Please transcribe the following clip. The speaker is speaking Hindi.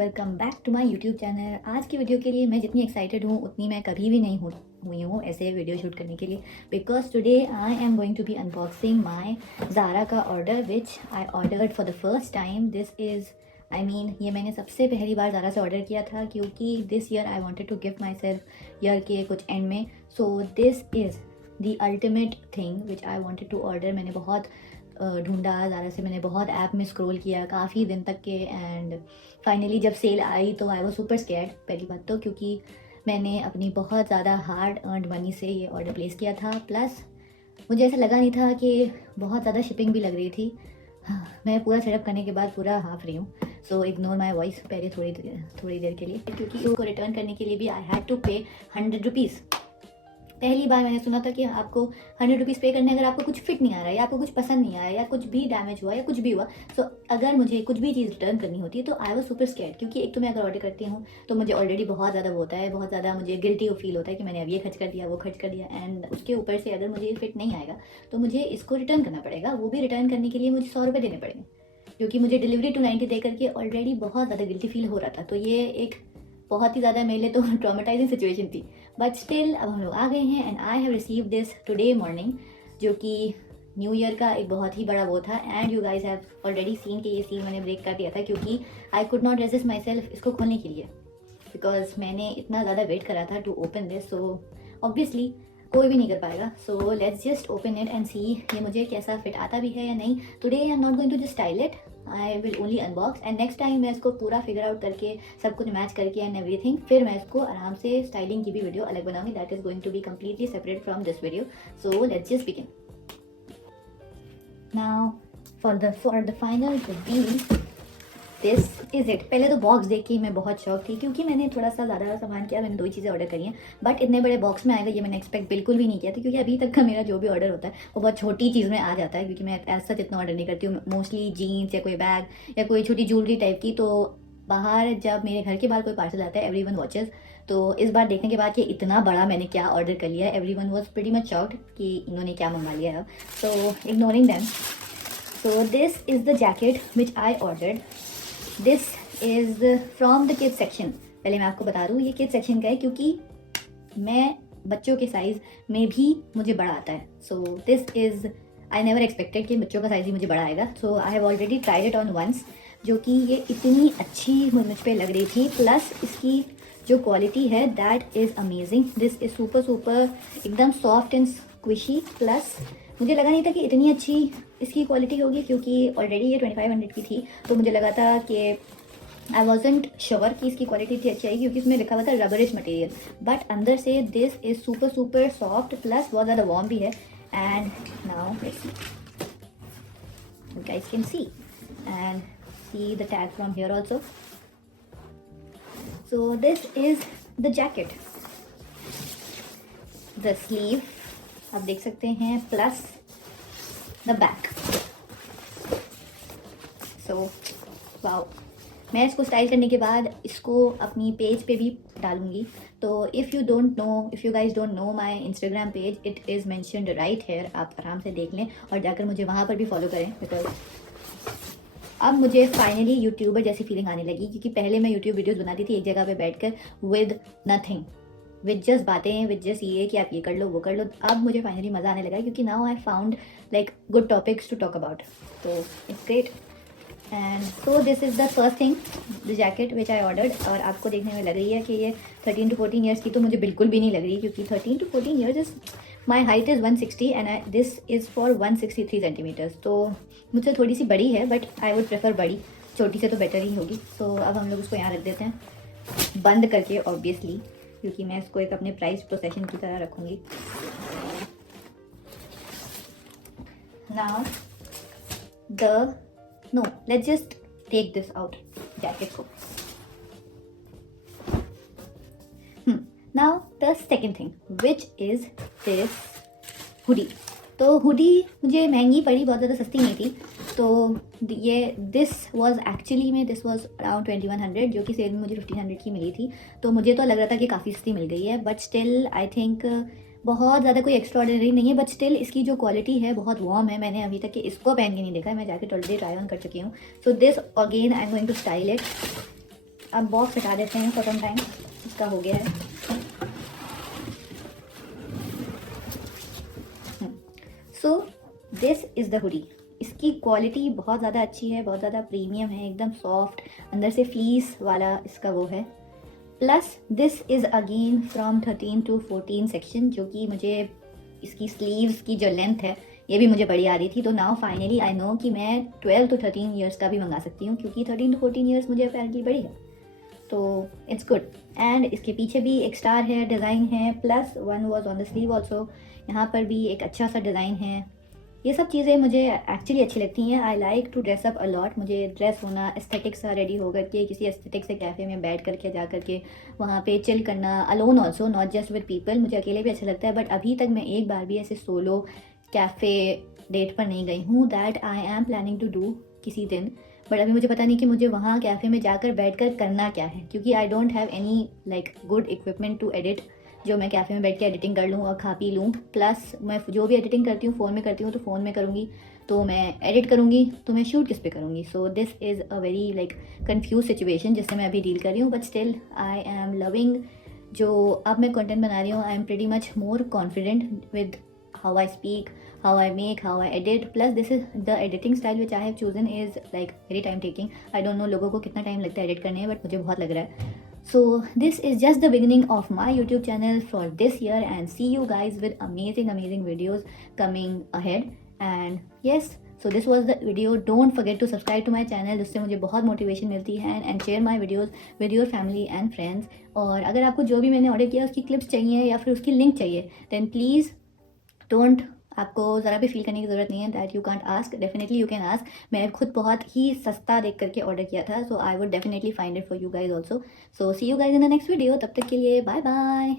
Welcome back to my YouTube channel. आज की वीडियो के लिए मैं जितनी एक्साइटेड हूँ उतनी मैं कभी भी नहीं हुई हूँ ऐसे वीडियो शूट करने के लिए, because today I am going to be unboxing my Zara का order which I ordered for the first time. This is ये मैंने सबसे पहली बार ज़ारा से ऑर्डर किया था क्योंकि this year I wanted to gift myself year के कुछ एंड में। So this is the ultimate thing which I wanted to order. मैंने बहुत ढूंढा ज़ारा से, मैंने बहुत ऐप में स्क्रॉल किया काफ़ी दिन तक के, एंड फाइनली जब सेल आई तो आई वॉज सुपर स्कैर्ड। पहली बात तो क्योंकि मैंने अपनी बहुत ज़्यादा हार्ड अर्नड मनी से ये ऑर्डर प्लेस किया था, प्लस मुझे ऐसा लगा नहीं था कि बहुत ज़्यादा शिपिंग भी लग रही थी। मैं पूरा सेटअप करने के बाद पूरा हाफ रही हूँ, सो इग्नोर माई वॉइस पहले थोड़ी देर के लिए, क्योंकि इसको रिटर्न करने के लिए भी आई हैड टू पे 100 रुपीज़। पहली बार मैंने सुना था कि आपको 100 रुपीज़ पे करने, अगर आपको कुछ फिट नहीं आ रहा है या आपको कुछ पसंद नहीं आया या कुछ भी डैमेज हुआ या कुछ भी हुआ, सो अगर मुझे कुछ भी चीज़ रिटर्न करनी होती है तो आई वॉज सुपर स्कैर्ड। क्योंकि एक तो मैं अगर ऑर्डर करती हूँ तो मुझे ऑलरेडी बहुत ज़्यादा वो होता है, बहुत ज़्यादा मुझे गिल्टी फील होता है कि मैंने अब ये खर्च कर दिया वो खर्च कर दिया, एंड उसके ऊपर से अगर मुझे ये फिट नहीं आएगा तो मुझे इसको रिटर्न करना पड़ेगा। वो भी रिटर्न करने के लिए मुझे 100 रुपये देने पड़ेंगे, क्योंकि मुझे डिलीवरी 290 दे करके ऑलरेडी बहुत ज़्यादा गिल्टी फील हो रहा था। तो ये एक बहुत ही ज़्यादा मेरे लिए तो ट्रॉमेटाइजिंग सिचुएशन थी, बट स्टिल अब हम लोग आ गए हैं and I have receive this today morning, जो कि न्यू ईयर का एक बहुत ही बड़ा वो था। And you guys have already seen कि ये सीन मैंने ब्रेक कर दिया था क्योंकि I could not resist my self इसको खोलने के लिए, बिकॉज मैंने इतना ज़्यादा वेट करा था to open this. So obviously कोई भी नहीं कर पाएगा। So let's just open it and see ये मुझे कैसा फिट आता भी है या नहीं। Today I am not going to just style it, I will only unbox, and next time मैं इसको पूरा फिगर आउट करके सब कुछ मैच करके एंड एवरीथिंग, फिर मैं इसको आराम से स्टाइलिंग की भी वीडियो अलग बनाऊंगी। That is going to be completely separate from this video. So let's just begin now for the final reveal. This is it. पहले तो बॉक्स देख के मैं बहुत शौक थी क्योंकि मैंने थोड़ा सा ज़्यादा सामान किया, मैंने 2 ही चीज़ें ऑर्डर करी हैं, बट इतने बड़े बॉक्स में आएगा ये मैंने एक्सपेक्ट बिल्कुल भी नहीं किया था। क्योंकि अभी तक का मेरा जो भी ऑर्डर होता है वो बहुत छोटी चीज़ में आ जाता है, क्योंकि मैं ऐसा जितना ऑर्डर नहीं करती हूँ, मोस्टली जीन्स या कोई बैग या कोई छोटी ज्वेलरी टाइप की। तो बाहर जब मेरे घर के बाहर कोई पार्सल आता है एवरी वन वॉचेज़, तो इस बार देखने के बाद कि इतना बड़ा मैंने क्या ऑर्डर कर लिया है, everyone was pretty much shocked कि इन्होंने क्या मंगा लिया है। So ignoring them, so this is the jacket which I ordered. This is from the kids section. पहले मैं आपको बता दूँ ये किड्स सेक्शन का है क्योंकि मैं बच्चों के साइज़ में भी मुझे बड़ा आता है। So this is, I never expected कि बच्चों का साइज़ ही मुझे बड़ा आएगा। So I have already tried it on once, जो कि ये इतनी अच्छी मुझ पे लग रही थी, प्लस इसकी जो क्वालिटी है that is amazing. This is super एकदम सॉफ्ट एंड स्क्विशी, प्लस मुझे लगा नहीं था कि इतनी अच्छी इसकी क्वालिटी होगी, क्योंकि ऑलरेडी ये 2500 की थी। तो मुझे लगा था कि आई वॉजेंट श्योर कि इसकी क्वालिटी इतनी अच्छी आएगी क्योंकि इसमें लिखा हुआ था रबरिश मटेरियल, बट अंदर से this is super soft, plus बहुत ज़्यादा वार्म भी है। And now let's see, you guys can see and see the tag from here also. So this is the jacket, the sleeve आप देख सकते हैं, plus the back. So wow, मैं इसको स्टाइल करने के बाद इसको अपनी पेज पे भी डालूंगी। तो if you guys don't know my Instagram page, it is mentioned right here. आप आराम से देख लें और जाकर मुझे वहाँ पर भी फॉलो करें, बिकॉज अब मुझे फाइनली यूट्यूबर जैसी फीलिंग आने लगी। क्योंकि पहले मैं यूट्यूब वीडियोस बनाती थी एक जगह पे बैठकर विद नथिंग, विद जस्ट बातें, विद जस्ट ये कि आप ये कर लो वो कर लो। अब मुझे फाइनली मज़ा आने लगा क्योंकि now I found like good topics to talk about, तो it's great. And so this is the first thing, the jacket which I ordered. और आपको देखने में लग रही है कि ये 13 to 14 ईयर्स की, तो मुझे बिल्कुल भी नहीं लग रही, क्योंकि 13 to 14 years is, my height is 160 and this is for 163 centimetres. तो मुझसे थोड़ी सी बड़ी है, बट आई वुड प्रेफर बड़ी, छोटी से तो बेटर ही होगी। सो अब हम लोग उसको यहाँ रख देते हैं बंद करके, ऑब्वियसली, क्योंकि मैं इसको एक अपने प्राइस पोसेशन की तरह रखूँगी। Now no, let's just take this out, jacket को। Now the second thing, which is this hoodie। तो हुडी मुझे महंगी पड़ी, बहुत ज़्यादा सस्ती नहीं थी। तो ये दिस वॉज अराउंड 2100, जो कि सेल में मुझे 1500 की मिली थी। तो मुझे तो लग रहा था कि काफ़ी सस्ती मिल गई है, बट स्टिल आई थिंक बहुत ज़्यादा कोई एक्स्ट्रा ऑर्डिनरी नहीं है, बट स्टिल इसकी जो क्वालिटी है बहुत वार्म है। मैंने अभी तक कि इसको पहन के नहीं देखा है, मैं जैकेट ऑलरेडी ट्राई ऑन कर चुकी हूँ। So this again I am going to style it. अब बॉक्स हटा देते हैं फॉर सम टाइम, इसका हो गया है। So this is the hoodie. इसकी क्वालिटी बहुत ज़्यादा अच्छी है, बहुत ज़्यादा प्रीमियम है, एकदम सॉफ्ट, अंदर से फ्लीस वाला इसका वो है। Plus this is again from 13 to 14 section, जो कि मुझे इसकी स्लीव्स की जो लेंथ है ये भी मुझे बड़ी आ रही थी। तो नाउ फाइनली आई नो कि मैं 12 to 13 ईयर्स का भी मंगा सकती हूँ, क्योंकि 13 to 14 ईयर्स मुझे अपेरेंटली बड़ी है, तो इट्स गुड। एंड इसके पीछे भी एक स्टार है, डिज़ाइन है, plus one was on the sleeve also. यहाँ पर भी एक अच्छा सा डिज़ाइन है। ये सब चीज़ें मुझे एक्चुअली अच्छी लगती हैं। I like to dress up a lot. मुझे ड्रेस होना, एस्थेटिक सा रेडी हो करके किसी एस्थेटिक से कैफ़े में बैठ करके जा करके वहाँ पे चिल करना, alone also, not just with people. मुझे अकेले भी अच्छा लगता है, बट अभी तक मैं एक बार भी ऐसे सोलो कैफ़े डेट पर नहीं गई हूँ। That I am planning to do किसी दिन, बट अभी मुझे पता नहीं कि मुझे वहाँ कैफ़े में जाकर बैठकर करना क्या है, क्योंकि I don't have any like good equipment to edit, जो मैं कैफ़े में बैठ के एडिटिंग कर लूँ और खा पी लूँ। प्लस मैं जो भी एडिटिंग करती हूँ फ़ोन में करती हूँ, तो फ़ोन में करूँगी, तो मैं एडिट करूँगी, तो मैं शूट किस पे करूँगी। सो this is a very like confuse situation जिससे मैं अभी डील कर रही हूँ, but still I am loving जो अब मैं कंटेंट बना रही हूँ। I am pretty much more confident with how I speak, how I make, how I edit. Plus this is the editing style which I have chosen is like very time taking. I don't know लोगों को कितना टाइम लगता है एडिट करने में, बट मुझे बहुत लग रहा है। So this is just the beginning of my YouTube channel for this year, and see you guys with amazing videos coming ahead. And yes, so this was the video. Don't forget to subscribe to my channel, जिससे मुझे बहुत मोटिवेशन मिलती है, and share my videos with your family and friends. और अगर आपको जो भी मैंने ऑर्डर किया उसकी क्लिप्स चाहिए या फिर उसकी लिंक चाहिए, then please डोंट, आपको ज़रा भी फील करने की ज़रूरत नहीं है that you can't ask. Definitely you can ask. मैं खुद बहुत ही सस्ता देख करके ऑर्डर किया था, so I would definitely find it for you guys also. So see you guys in the next video. तब तक के लिए बाय बाय।